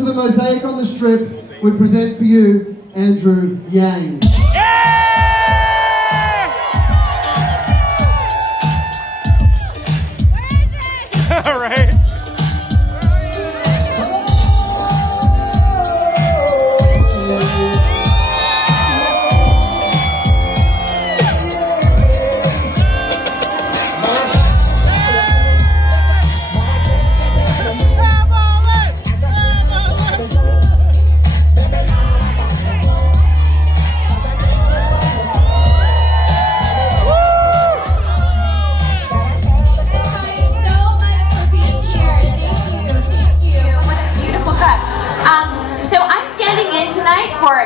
to the mosaic on the strip, we present for you Andrew Yang. Right?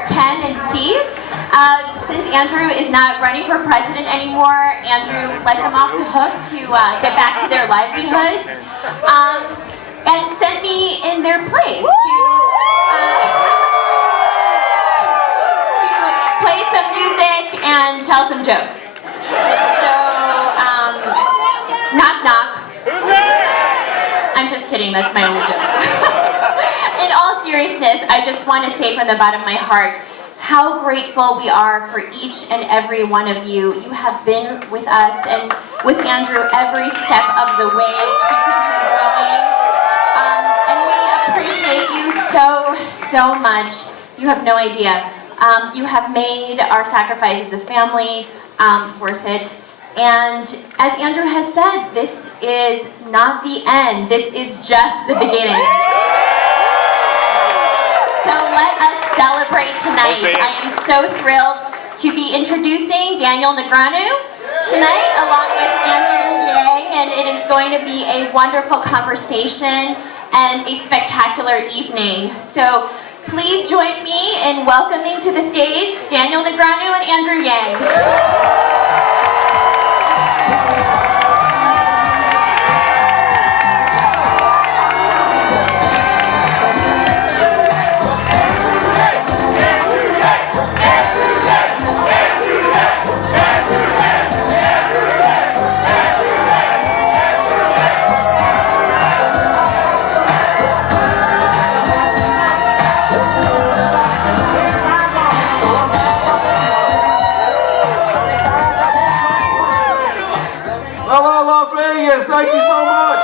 Ken and Steve. Since Andrew is not running for president anymore, Andrew let them off the hook to get back to their livelihoods and sent me in their place to play some music and tell some jokes. So, knock knock. Who's there? I'm just kidding, that's my only joke. In all seriousness, I just want to say from the bottom of my heart how grateful we are for each and every one of you. You have been with us and with Andrew every step of the way, keeping him going. And we appreciate you so much. You have no idea. You have made our sacrifice as a family worth it. And as Andrew has said, this is not the end. This is just the beginning. So let us celebrate tonight. I am so thrilled to be introducing Daniel Negreanu tonight, along with Andrew Yang, and it is going to be a wonderful conversation and a spectacular evening. So please join me in welcoming to the stage Daniel Negreanu and Andrew Yang. Hello, Las Vegas. Thank you so much.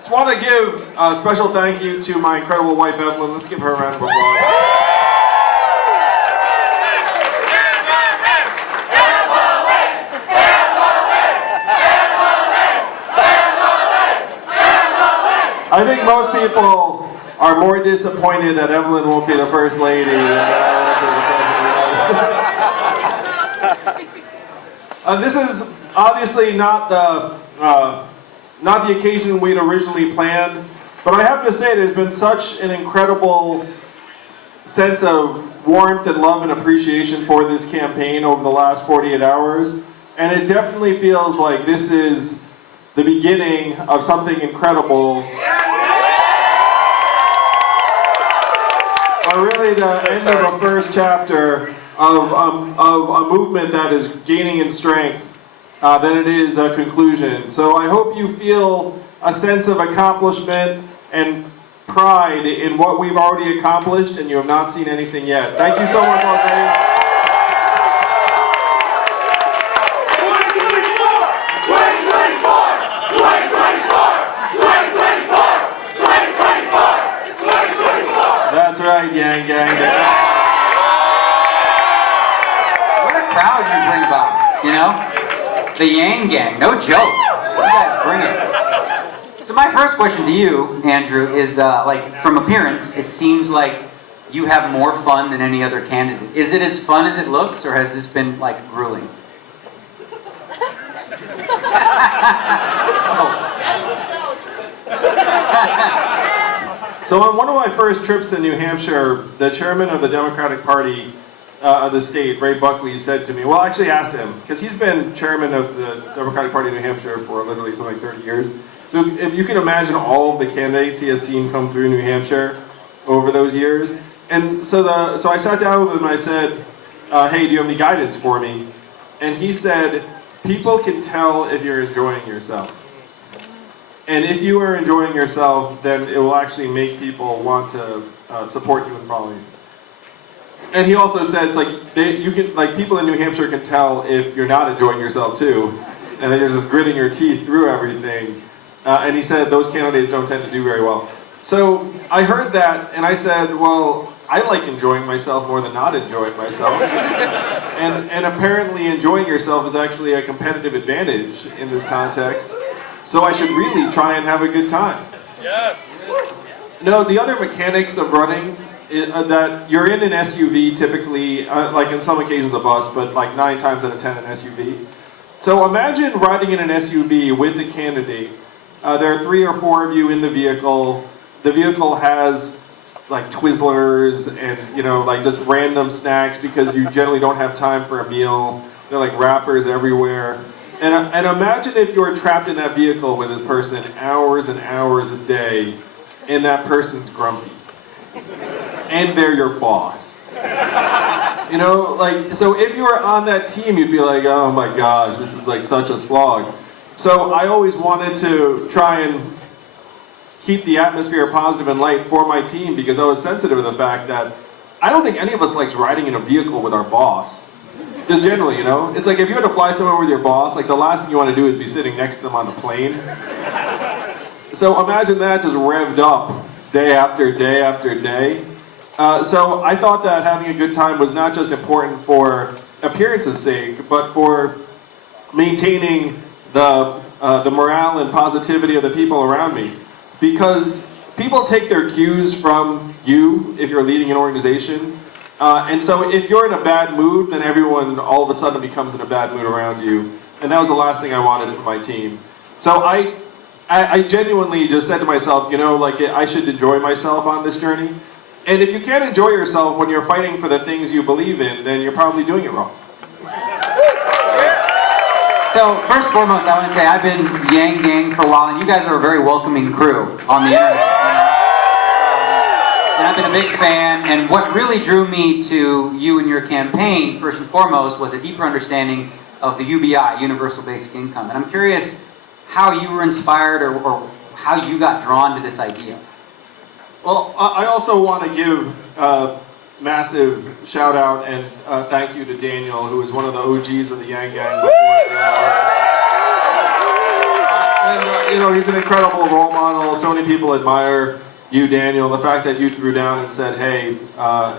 Just want to give a special thank you to my incredible wife, Evelyn. Let's give her a round of applause. I think most people are more disappointed that Evelyn won't be the first lady than I won't be the president. This is obviously not the occasion we'd originally planned, but I have to say there's been such an incredible sense of warmth and love and appreciation for this campaign over the last 48 hours, and it definitely feels like this is the beginning of something incredible, or really the end of a first chapter of a movement that is gaining in strength than it is a conclusion. So I hope you feel a sense of accomplishment and pride in what we've already accomplished, and you have not seen anything yet. Thank you so much, Las Vegas. That's right, Yang Gang. What a crowd you bring about, you know? The Yang Gang, no joke. You guys bring it. So my first question to you, Andrew, is like from appearance, it seems like you have more fun than any other candidate. Is it as fun as it looks, or has this been like grueling? So on one of my first trips to New Hampshire, the chairman of the Democratic Party of the state, Ray Buckley, said to me, well, I actually asked him, because he's been chairman of the Democratic Party of New Hampshire for literally something like 30 years. So if you can imagine all of the candidates he has seen come through New Hampshire over those years. And so I sat down with him and I said, hey, do you have any guidance for me? And he said, people can tell if you're enjoying yourself. And if you are enjoying yourself, then it will actually make people want to support you and follow you. And he also said, it's like, you can, like, people in New Hampshire can tell if you're not enjoying yourself too, and then you're just gritting your teeth through everything. And he said those candidates don't tend to do very well. So I heard that, and I said, well, I like enjoying myself more than not enjoying myself. And apparently enjoying yourself is actually a competitive advantage in this context. So I should really try and have a good time. Yes. No, the other mechanics of running, that you're in an SUV typically, like in some occasions a bus, but like 9 times out of 10 an SUV. So imagine riding in an SUV with a candidate. There are 3 or 4 of you in the vehicle. The vehicle has like Twizzlers and, you know, like just random snacks because you generally don't have time for a meal. There are like wrappers everywhere. And imagine if you're trapped in that vehicle with this person hours and hours a day, and that person's grumpy. And they're your boss. You know, like, so if you were on that team, you'd be like, oh my gosh, this is like such a slog. So I always wanted to try and keep the atmosphere positive and light for my team because I was sensitive to the fact that I don't think any of us likes riding in a vehicle with our boss. Just generally, you know? It's like if you had to fly somewhere with your boss, like the last thing you want to do is be sitting next to them on the plane. So imagine that just revved up day after day after day. So I thought that having a good time was not just important for appearance's sake, but for maintaining the morale and positivity of the people around me. Because people take their cues from you if you're leading an organization. And so if you're in a bad mood, then everyone all of a sudden becomes in a bad mood around you. And that was the last thing I wanted for my team. So I genuinely just said to myself, you know, like I should enjoy myself on this journey. And if you can't enjoy yourself when you're fighting for the things you believe in, then you're probably doing it wrong. So, first and foremost, I want to say I've been Yang Gang for a while, and you guys are a very welcoming crew on the internet. And I've been a big fan, and what really drew me to you and your campaign, first and foremost, was a deeper understanding of the UBI, Universal Basic Income. And I'm curious how you were inspired or how you got drawn to this idea. Well, I also want to give massive shout out and thank you to Daniel, who is one of the OGs of the Yang Gang. And you know, he's an incredible role model. So many people admire you, Daniel. The fact that you threw down and said, "Hey,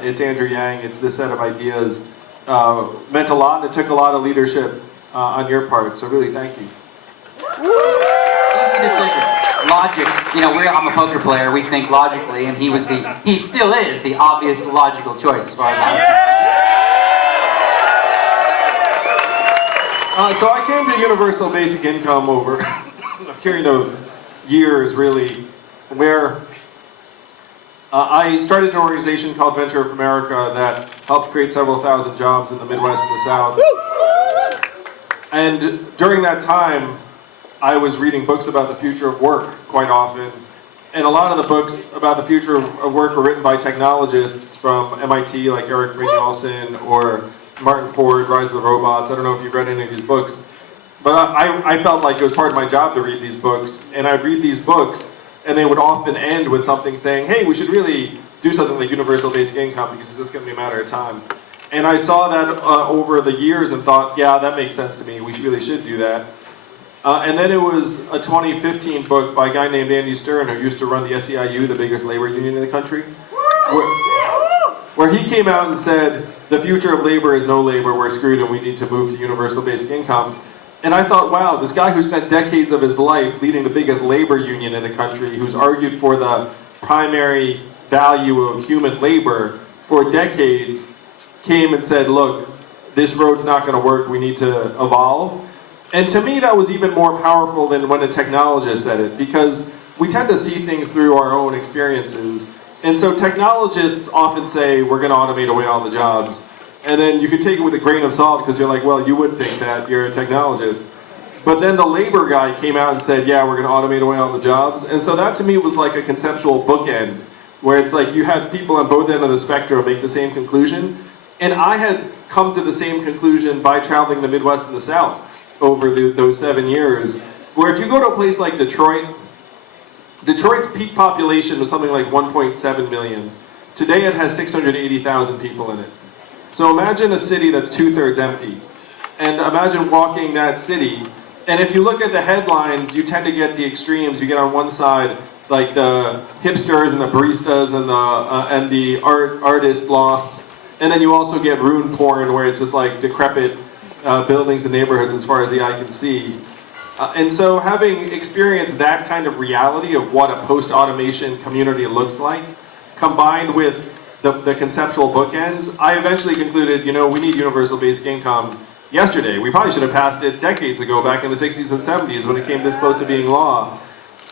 it's Andrew Yang. It's this set of ideas," meant a lot. And it took a lot of leadership on your part. So really, thank you. Easy decision. Logic, you know, I'm a poker player, we think logically, and he still is the obvious logical choice as far as I'm concerned. So I came to Universal Basic Income over a period of years, really, where I started an organization called Venture of America that helped create several thousand jobs in the Midwest and the South. And during that time, I was reading books about the future of work quite often. And a lot of the books about the future of work were written by technologists from MIT, like Eric Brynjolfsson or Martin Ford, Rise of the Robots. I don't know if you've read any of these books. But I felt like it was part of my job to read these books. And I'd read these books, and they would often end with something saying, hey, we should really do something like universal basic income because it's just going to be a matter of time. And I saw that over the years and thought, yeah, that makes sense to me. We really should do that. And then it was a 2015 book by a guy named Andy Stern, who used to run the SEIU, the biggest labor union in the country, where he came out and said, the future of labor is no labor, we're screwed and we need to move to universal basic income. And I thought, wow, this guy who spent decades of his life leading the biggest labor union in the country, who's argued for the primary value of human labor for decades, came and said, look, this road's not going to work, we need to evolve. And to me, that was even more powerful than when a technologist said it, because we tend to see things through our own experiences. And so technologists often say, we're going to automate away all the jobs. And then you can take it with a grain of salt, because you're like, well, you would think that, you're a technologist. But then the labor guy came out and said, yeah, we're going to automate away all the jobs. And so that to me was like a conceptual bookend, where it's like you had people on both ends of the spectrum make the same conclusion. And I had come to the same conclusion by traveling the Midwest and the South over those 7 years, where if you go to a place like Detroit, Detroit's peak population was something like 1.7 million. Today it has 680,000 people in it. So imagine a city that's 2/3 empty. And imagine walking that city. And if you look at the headlines, you tend to get the extremes. You get on one side, like the hipsters and the baristas and the artist lofts. And then you also get ruin porn, where it's just like decrepit buildings and neighborhoods as far as the eye can see. And so having experienced that kind of reality of what a post-automation community looks like, combined with the conceptual bookends, I eventually concluded, we need universal basic income yesterday. We probably should have passed it decades ago, back in the 60s and 70s, when it came this close to being law.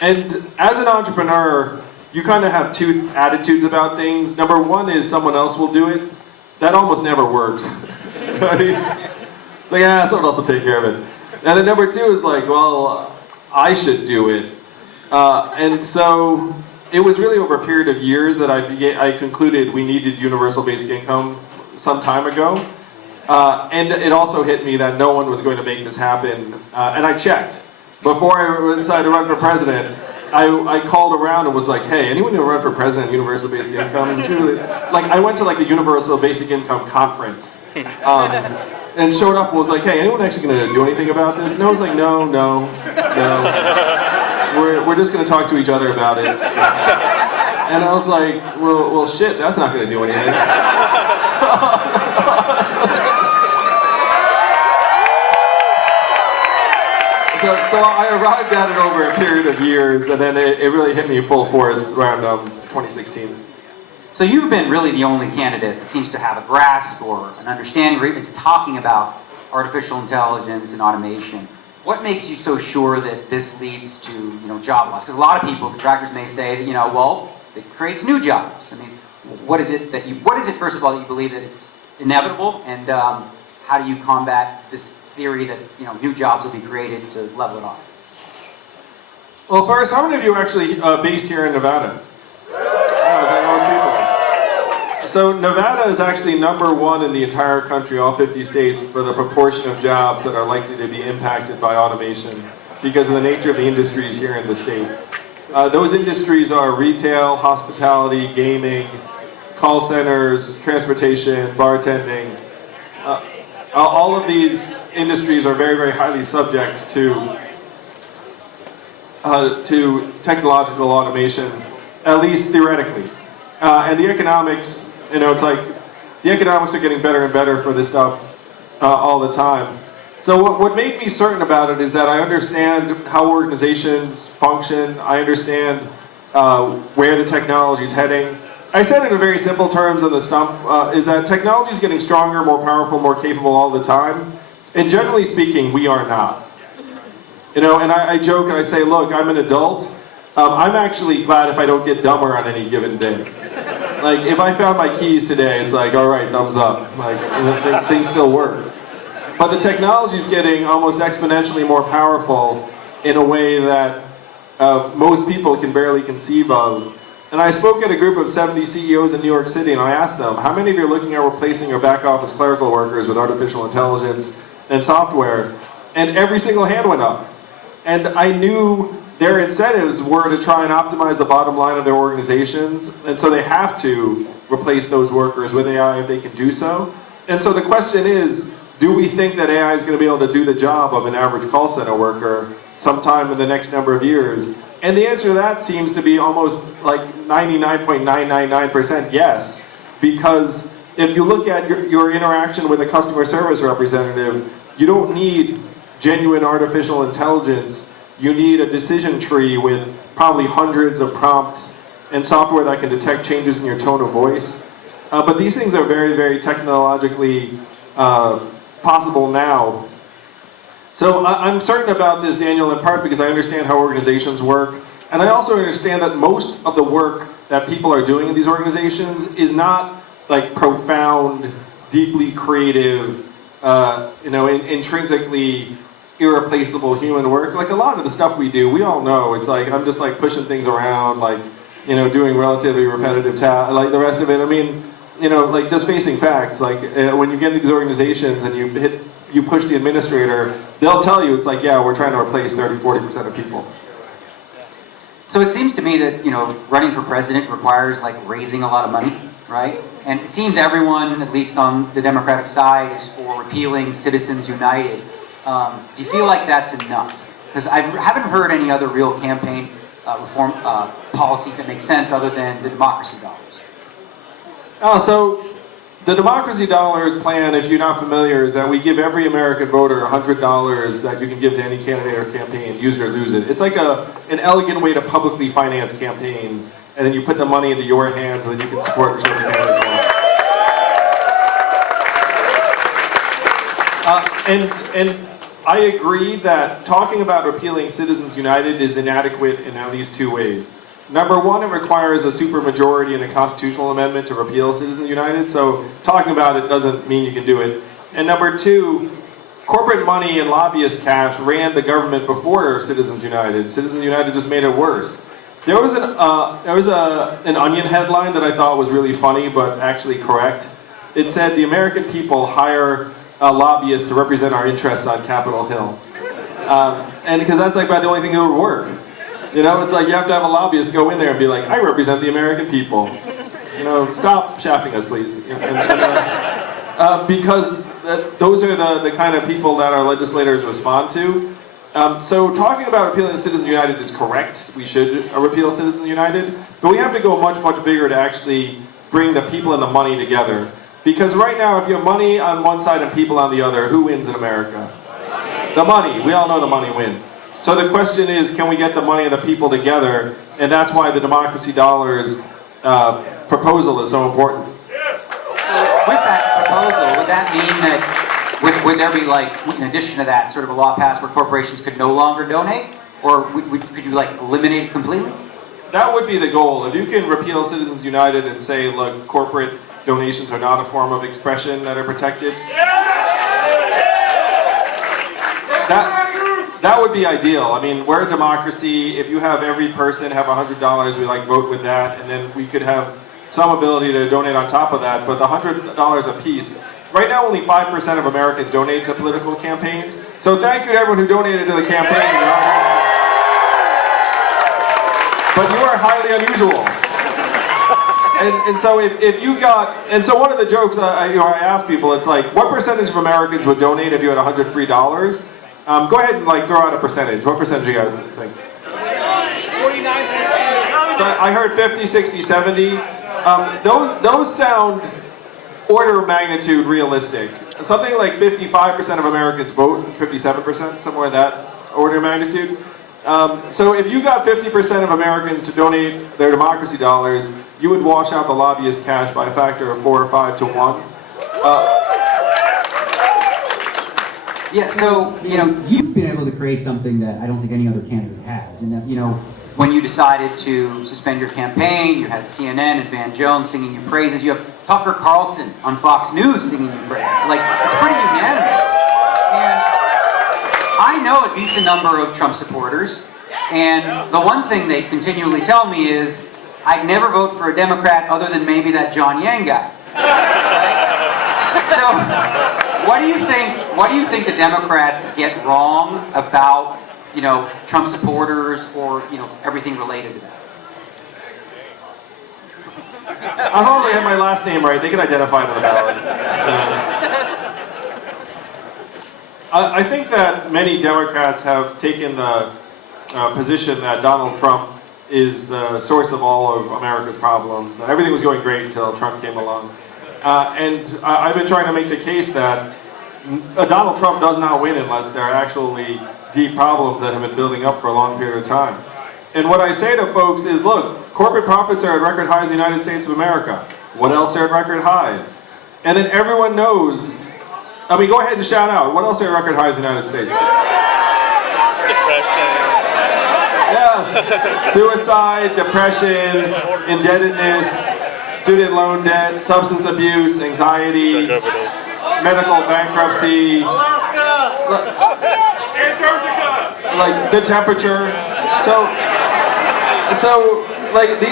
And as an entrepreneur, you kind of have two attitudes about things. Number one is someone else will do it. That almost never works. Right? It's like, someone else will take care of it. And then number two is like, well, I should do it. And so it was really over a period of years that I concluded we needed universal basic income some time ago. And it also hit me that no one was going to make this happen. And I checked. Before I decided to run for president, I called around and was like, hey, anyone who run for president, universal basic income? I went to the universal basic income conference. And showed up and was like, hey, anyone actually going to do anything about this? And I was like, no. We're just going to talk to each other about it. And I was like, well shit, that's not going to do anything. So I arrived at it over a period of years, and then it really hit me full force around 2016. So you've been really the only candidate that seems to have a grasp or an understanding or even talking about artificial intelligence and automation. What makes you so sure that this leads to job loss? Because a lot of people, detractors may say that well, it creates new jobs. I mean, what is it first of all that you believe that it's inevitable, and how do you combat this theory that new jobs will be created to level it off? Well, first, how many of you are actually based here in Nevada? Oh, is that most people? So Nevada is actually number one in the entire country, all 50 states, for the proportion of jobs that are likely to be impacted by automation because of the nature of the industries here in the state. Those industries are retail, hospitality, gaming, call centers, transportation, bartending. All of these industries are very, very highly subject to technological automation, at least theoretically. And the economics, it's like the economics are getting better and better for this stuff all the time. So what made me certain about it is that I understand how organizations function. I understand where the technology is heading. I said it in very simple terms in the stump, is that technology is getting stronger, more powerful, more capable all the time. And generally speaking, we are not. And I joke and I say, look, I'm an adult. I'm actually glad if I don't get dumber on any given day. Like, if I found my keys today, it's like, all right, thumbs up. Like, things still work. But the technology is getting almost exponentially more powerful in a way that most people can barely conceive of. And I spoke at a group of 70 CEOs in New York City, and I asked them, how many of you are looking at replacing your back office clerical workers with artificial intelligence and software? And every single hand went up. And I knew their incentives were to try and optimize the bottom line of their organizations, and so they have to replace those workers with AI if they can do so. And so the question is, do we think that AI is going to be able to do the job of an average call center worker sometime in the next number of years? And the answer to that seems to be almost like 99.999% yes, because if you look at your interaction with a customer service representative, you don't need genuine artificial intelligence. You need a decision tree with probably hundreds of prompts and software that can detect changes in your tone of voice. But these things are very, very technologically possible now. So I'm certain about this, Daniel, in part because I understand how organizations work. And I also understand that most of the work that people are doing in these organizations is not like profound, deeply creative, intrinsically irreplaceable human work. Like a lot of the stuff we do, we all know, it's like, I'm just like pushing things around, like, doing relatively repetitive tasks, like the rest of it. I mean, like just facing facts, like when you get into these organizations and you push the administrator, they'll tell you, it's like, yeah, we're trying to replace 30-40% of people. So it seems to me that, running for president requires like raising a lot of money, right? And it seems everyone, at least on the Democratic side, is for repealing Citizens United. Do you feel like that's enough? Because I haven't heard any other real campaign reform policies that make sense other than the democracy dollars. So the democracy dollars plan, if you're not familiar, is that we give every American voter $100 that you can give to any candidate or campaign, use it or lose it. It's like an elegant way to publicly finance campaigns, and then you put the money into your hands, and then you can support whichever candidate you want. And I agree that talking about repealing Citizens United is inadequate in at least two ways. Number one, it requires a supermajority in a constitutional amendment to repeal Citizens United, so talking about it doesn't mean you can do it. And number two, corporate money and lobbyist cash ran the government before Citizens United. Citizens United just made it worse. There was an Onion headline that I thought was really funny, but actually correct. It said, "The American people hire lobbyists to represent our interests on Capitol Hill." And because that's like about the only thing that would work. It's like you have to have a lobbyist go in there and be like, "I represent the American people. Stop shafting us, please." Because those are the kind of people that our legislators respond to. So talking about repealing Citizens United is correct. We should repeal Citizens United. But we have to go much, much bigger to actually bring the people and the money together. Because right now, if you have money on one side and people on the other, who wins in America? The money. We all know the money wins. So the question is, can we get the money and the people together? And that's why the democracy dollars proposal is so important. So with that proposal, would that mean that, would there be like, in addition to that, sort of a law passed where corporations could no longer donate? Or could you like eliminate it completely? That would be the goal. If you can repeal Citizens United and say, look, corporate donations are not a form of expression that are protected. That would be ideal. I mean, we're a democracy. If you have every person have $100, we vote with that, and then we could have some ability to donate on top of that. But the $100 a piece, right now only 5% of Americans donate to political campaigns. So thank you to everyone who donated to the campaign. But you are highly unusual. And so if you got, and so one of the jokes I ask people, it's like, what percentage of Americans would donate if you had $100 free dollars? Go ahead and throw out a percentage. What percentage you got in this thing? 49. So I heard 50, 60, 70. Those sound order of magnitude realistic. Something like 55% of Americans vote, 57%, somewhere in that order of magnitude. So if you got 50% of Americans to donate their democracy dollars, you would wash out the lobbyist cash by a factor of 4 or 5 to 1. Yeah, so, you've been able to create something that I don't think any other candidate has. And, when you decided to suspend your campaign, you had CNN and Van Jones singing your praises. You have Tucker Carlson on Fox News singing your praises. It's pretty unanimous. And I know a decent number of Trump supporters, and the one thing they continually tell me is, I'd never vote for a Democrat other than maybe that John Yang guy. Right? So, what do you think the Democrats get wrong about, Trump supporters or, everything related to that? As long as they have my last name right, they can identify it on the ballot. I think that many Democrats have taken the position that Donald Trump is the source of all of America's problems, that everything was going great until Trump came along. And I've been trying to make the case that Donald Trump does not win unless there are actually deep problems that have been building up for a long period of time. And what I say to folks is, look, corporate profits are at record highs in the United States of America. What else are at record highs? And then everyone knows, go ahead and shout out, what else are at record highs in the United States? Depression. Yes, suicide, depression, indebtedness, student loan debt, substance abuse, anxiety, medical bankruptcy, the temperature. So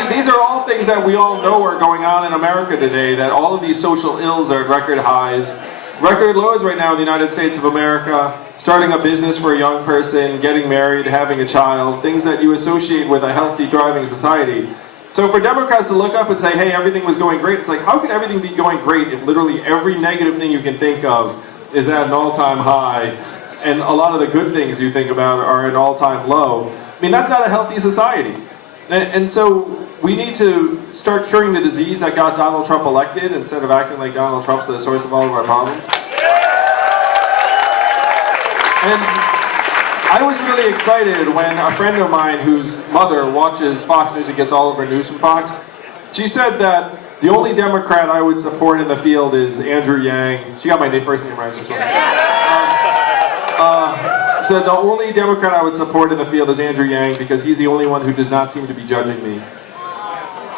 these are all things that we all know are going on in America today, that all of these social ills are at record highs. record lows right now in the United States of America. Starting a business for a young person, getting married, having a child, things that you associate with a healthy, thriving society. So for Democrats to look up and say, hey, everything was going great, it's like, how could everything be going great if literally every negative thing you can think of is at an all-time high, and a lot of the good things you think about are at an all-time low? I mean, that's not a healthy society. And so we need to start curing the disease that got Donald Trump elected instead of acting like Donald Trump's the source of all of our problems. And I was really excited when a friend of mine whose mother watches Fox News and gets all of her news from Fox, she said that the only Democrat I would support in the field is Andrew Yang. She got my first name right this one. So the only Democrat I would support in the field is Andrew Yang because he's the only one who does not seem to be judging me.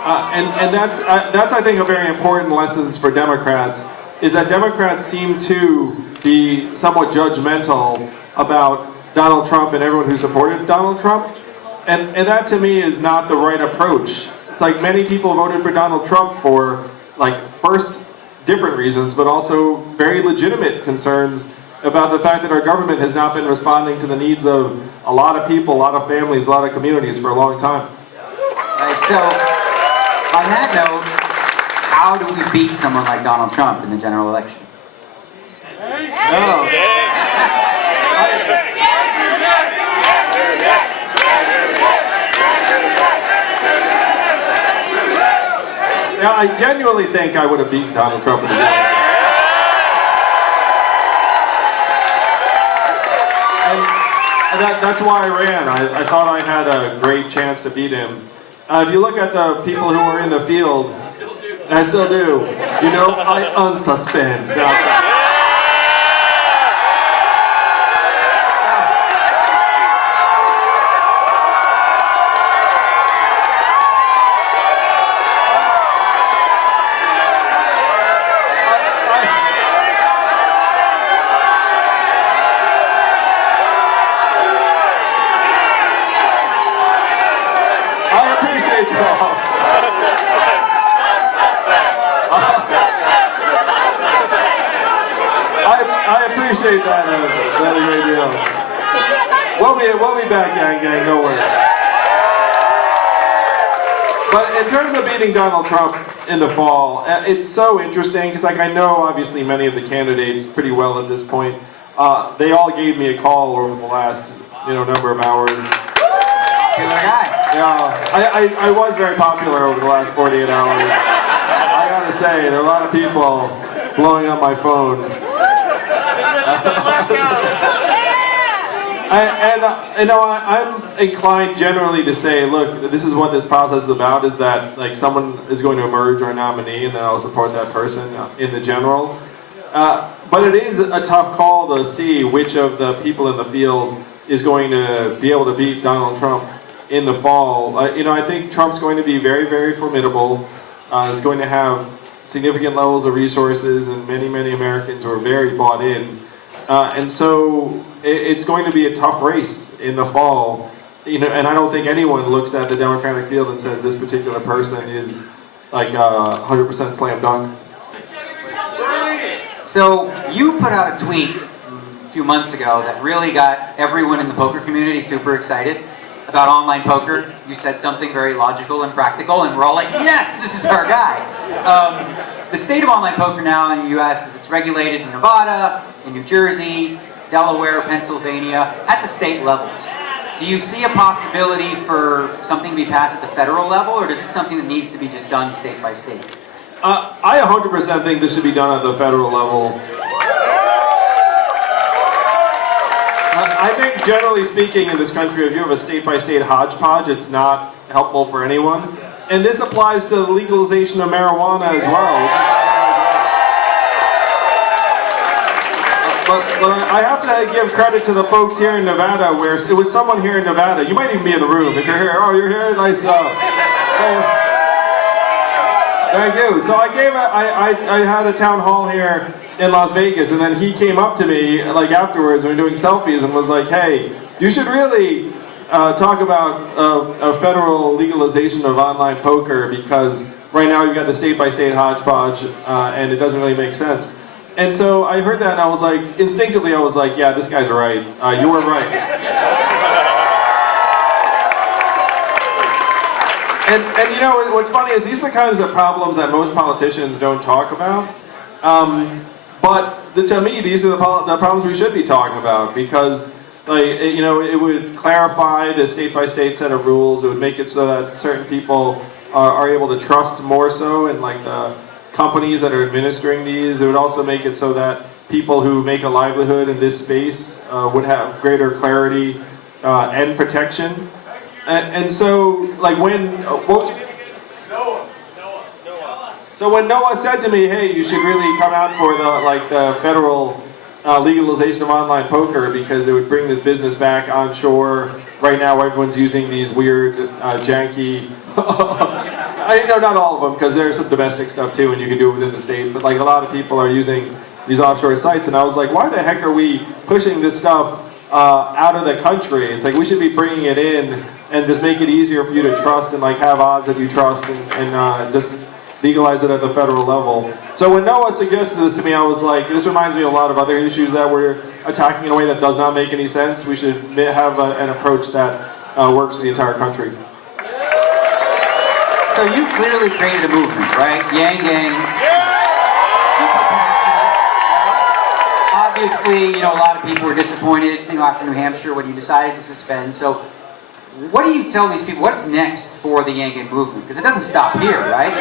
And that's I think a very important lesson for Democrats, is that Democrats seem to be somewhat judgmental about Donald Trump and everyone who supported Donald Trump. And that to me is not the right approach. It's like many people voted for Donald Trump for, like, first different reasons, but also very legitimate concerns about the fact that our government has not been responding to the needs of a lot of people, a lot of families, a lot of communities for a long time. Right, so on that note, how do we beat someone like Donald Trump in the general election? No. Yeah, I genuinely think I would have beaten Donald Trump in the general election. And that's why I ran. I thought I had a great chance to beat him. If you look at the people who are in the field, and I still do, you know, I unsuspend. I appreciate that a great deal. We'll be back, gang, don't worry. But in terms of beating Donald Trump in the fall, it's so interesting because, like, I know obviously many of the candidates pretty well at this point. They all gave me a call over the last number of hours. Popular guy. Yeah, I was very popular over the last 48 hours. I gotta say, there are a lot of people blowing up my phone. I'm inclined generally to say, look, this is what this process is about, is that, like, someone is going to emerge or a nominee, and then I'll support that person in the general. But it is a tough call to see which of the people in the field is going to be able to beat Donald Trump in the fall. I think Trump's going to be very, very formidable. Is going to have significant levels of resources, and many, many Americans who are very bought in. And so it's going to be a tough race in the fall. And I don't think anyone looks at the Democratic field and says this particular person is like 100% slam dunk. So you put out a tweet a few months ago that really got everyone in the poker community super excited about online poker. You said something very logical and practical, and we're all like, yes, this is our guy. The state of online poker now in the US is it's regulated in Nevada, in New Jersey, Delaware, Pennsylvania, at the state levels. Do you see a possibility for something to be passed at the federal level, or is this something that needs to be just done state by state? I 100% think this should be done at the federal level. I think, generally speaking, in this country, if you have a state-by-state hodgepodge, it's not helpful for anyone. And this applies to the legalization of marijuana as well. But I have to give credit to the folks here in Nevada, where it was someone here in Nevada. You might even be in the room if you're here. Oh, you're here? Nice stuff. Thank you. So I had a town hall here in Las Vegas, and then he came up to me like afterwards when we were doing selfies and was like, hey, you should really talk about a federal legalization of online poker, because right now you've got the state-by-state hodgepodge and it doesn't really make sense. And so I heard that and I was like, instinctively I was like, yeah, this guy's right. You were right. And you know, what's funny is these are the kinds of problems that most politicians don't talk about. But to me, these are the problems we should be talking about, because, like, you know, it would clarify the state-by-state set of rules. It would make it so that certain people are able to trust more so in, like, the companies that are administering these. It would also make it so that people who make a livelihood in this space would have greater clarity and protection. And so, like, So when Noah said to me, hey, you should really come out for the federal legalization of online poker, because it would bring this business back onshore. Right now everyone's using these weird, janky, not all of them, because there's some domestic stuff too and you can do it within the state, but like a lot of people are using these offshore sites, and I was like, why the heck are we pushing this stuff out of the country? It's like we should be bringing it in and just make it easier for you to trust and like have odds that you trust, and just legalize it at the federal level. So when Noah suggested this to me, I was like, this reminds me of a lot of other issues that we're attacking in a way that does not make any sense. We should have an approach that works for the entire country. So you clearly created a movement, right? Yang Gang, super passionate. Right? Obviously, you know, a lot of people were disappointed, you know, after New Hampshire when you decided to suspend. So what do you tell these people? What's next for the Yang Gang movement? Because it doesn't stop here, right?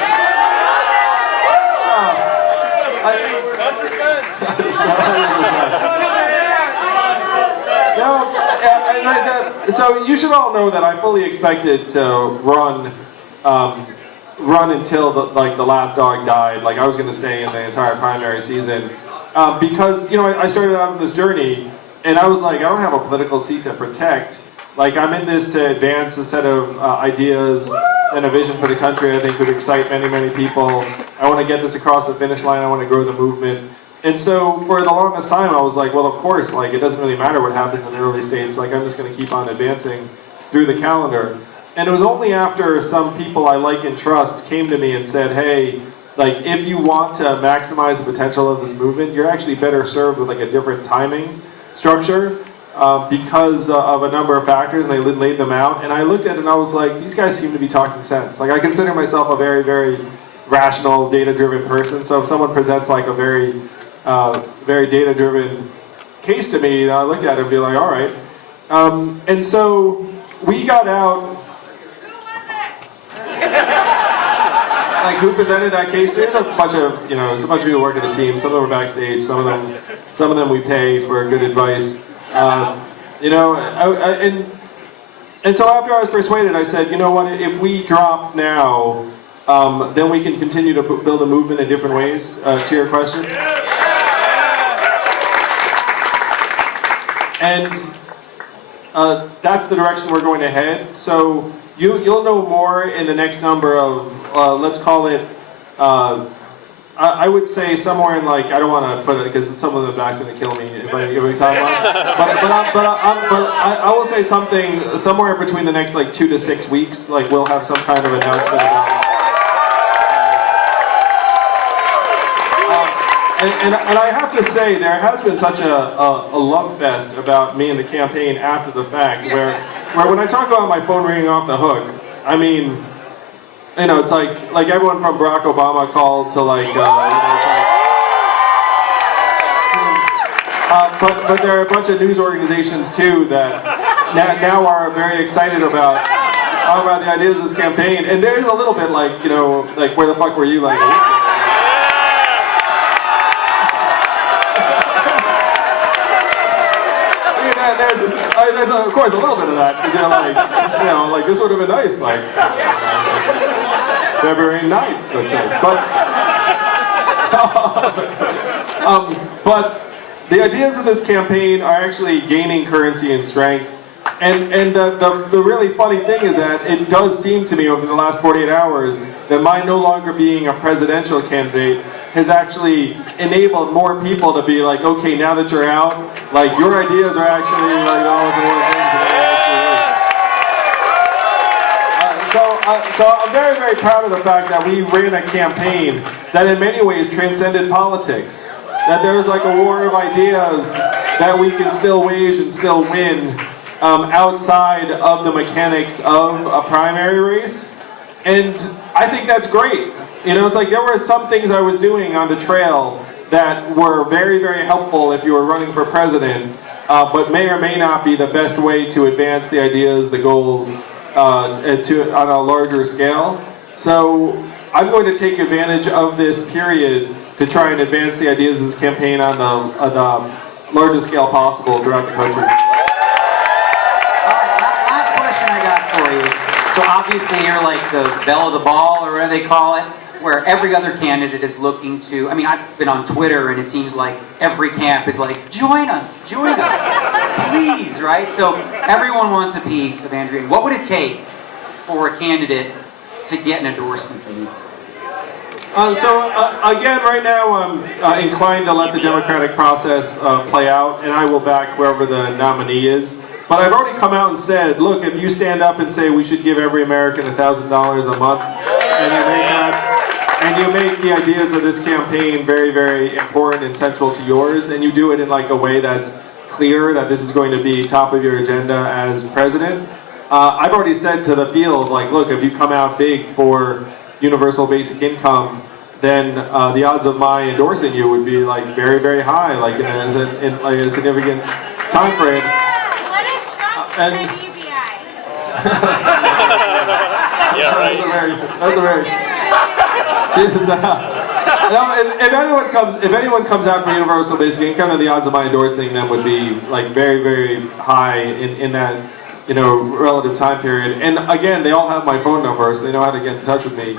So you should all know that I fully expected to run until the last dog died. Like I was going to stay in the entire primary season, because, you know, I started out on this journey and I was like, I don't have a political seat to protect. Like, I'm in this to advance a set of ideas and a vision for the country I think would excite many, many people. I want to get this across the finish line. I want to grow the movement. And so for the longest time, I was like, well, of course, like, it doesn't really matter what happens in the early states. Like, I'm just going to keep on advancing through the calendar. And it was only after some people I like and trust came to me and said, hey, like, if you want to maximize the potential of this movement, you're actually better served with like a different timing structure. Because of a number of factors, and they laid them out. And I looked at it and I was like, these guys seem to be talking sense. Like, I consider myself a very, very rational, data-driven person. So if someone presents like a very, very data-driven case to me, I look at it and be like, all right. And so we got out. Like, who presented that case? There's a bunch of, you know, there's a bunch of people who work at the team. Some of them are backstage. Some of them we pay for good advice. You know, and so after I was persuaded, I said, you know what, if we drop now, then we can continue to build a movement in different ways, to your question. And that's the direction we're going to head. So you'll know more in the next number of, let's call it, I would say somewhere in, like, I don't want to put it because someone in the back's going to kill me if we talk about it. But I will say something somewhere between the next like 2 to 6 weeks. Like, we'll have some kind of announcement about it. And I have to say, there has been such a love fest about me and the campaign after the fact, where when I talk about my phone ringing off the hook, I mean, you know, it's like everyone from Barack Obama called to, like, you know, it's like, but there are a bunch of news organizations too that now are very excited about the ideas of this campaign. And there's a little bit like, you know, like, where the fuck were you, like, there's of course a little bit of that, because you're like, you know, like, this would have been nice, like, February 9th, let's say. But the ideas of this campaign are actually gaining currency and strength. And the really funny thing is that it does seem to me over the last 48 hours that my no longer being a presidential candidate has actually enabled more people to be like, okay, now that you're out, like, your ideas are actually like the most important things that actually is. So I'm very, very proud of the fact that we ran a campaign that in many ways transcended politics. that there's like a war of ideas that we can still wage and still win outside of the mechanics of a primary race. And I think that's great. You know, it's like there were some things I was doing on the trail that were very, very helpful if you were running for president, but may or may not be the best way to advance the ideas, the goals, on a larger scale. So I'm going to take advantage of this period to try and advance the ideas of this campaign on the largest scale possible throughout the country. Last question I got for you. So obviously you're like the belle of the ball, or whatever they call it, where every other candidate is looking to, I mean, I've been on Twitter and it seems like every camp is like, join us, please, right? So everyone wants a piece of Andrew Yang. What would it take for a candidate to get an endorsement from you? Again, right now I'm inclined to let the democratic process play out, and I will back wherever the nominee is. But I've already come out and said, look, if you stand up and say we should give every American $1,000 a month, and you make the ideas of this campaign very, very important and central to yours, and you do it in like a way that's clear that this is going to be top of your agenda as president, I've already said to the field, like, look, if you come out big for universal basic income, then the odds of my endorsing you would be like very, very high, like in a significant time frame. What if Trump said UBI? Yeah, right. That's a very. No, if anyone comes out for universal basic income, then the odds of my endorsing them would be like very, very high in that, you know, relative time period. And again, they all have my phone number, so they know how to get in touch with me.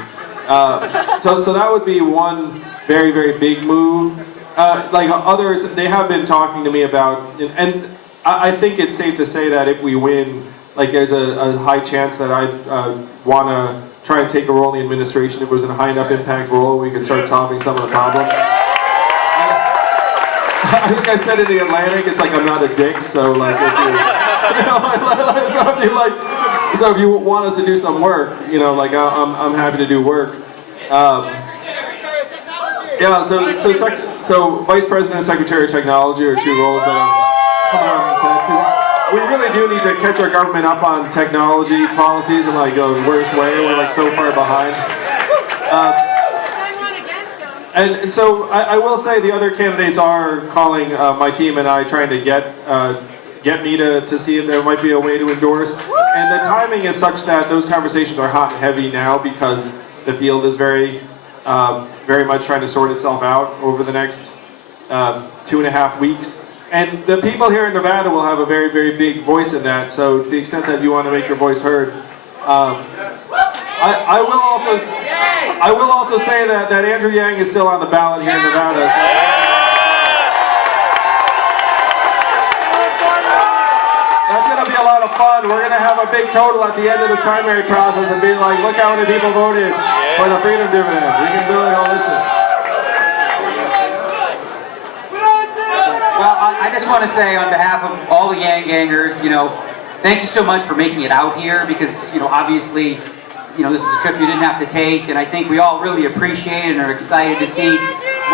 So that would be one very, very big move. Like others, they have been talking to me about, and I think it's safe to say that if we win, like there's a high chance that I'd want to try and take a role in the administration. If it was in a high enough impact role, we could start solving some of the problems. I think I said in the Atlantic, it's like I'm not a dick, so like if you, so if you want us to do some work, you know, like I'm happy to do work. Yeah, so Vice President and Secretary of Technology are two roles that I've come out and said, because we really do need to catch our government up on technology policies in like the worst way. We're like so far behind. And so I will say the other candidates are calling my team and I, trying to get me to see if there might be a way to endorse. And the timing is such that those conversations are hot and heavy now because the field is very much trying to sort itself out over the next 2.5 weeks. And the people here in Nevada will have a very, very big voice in that. So to the extent that you want to make your voice heard, I will also say that Andrew Yang is still on the ballot here in Nevada. So that's going to be a lot of fun. We're going to have a big total at the end of this primary process and be like, look how many people voted for the freedom dividend. We can do it all this shit. Well, I just want to say on behalf of all the Yang Gangers, you know, thank you so much for making it out here because, you know, obviously, you know, this is a trip you didn't have to take, and I think we all really appreciate it and are excited to see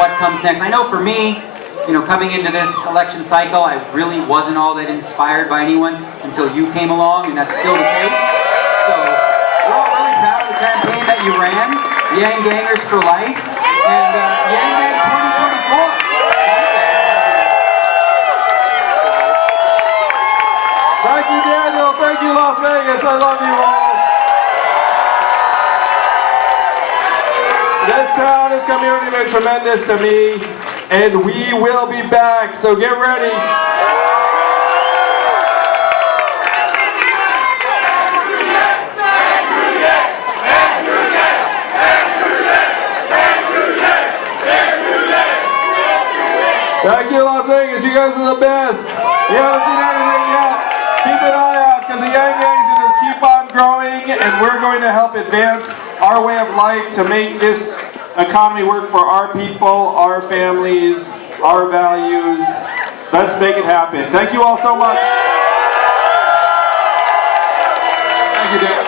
what comes next. I know for me, you know, coming into this election cycle, I really wasn't all that inspired by anyone until you came along, and that's still the case. So we're all really proud of the campaign that you ran, Yang Gangers for Life, and Yang Gang 2024. Thank you, Daniel. Thank you, Las Vegas. I love you all. This town, this community has been tremendous to me, and we will be back, so get ready. Thank you, Las Vegas. You guys are the best. You haven't seen anything yet. Keep an eye out, because the Yang Gangs will just keep on growing, and we're going to help advance our way of life to make this economy work for our people, our families, our values. Let's make it happen. Thank you all so much. Thank you, Dan.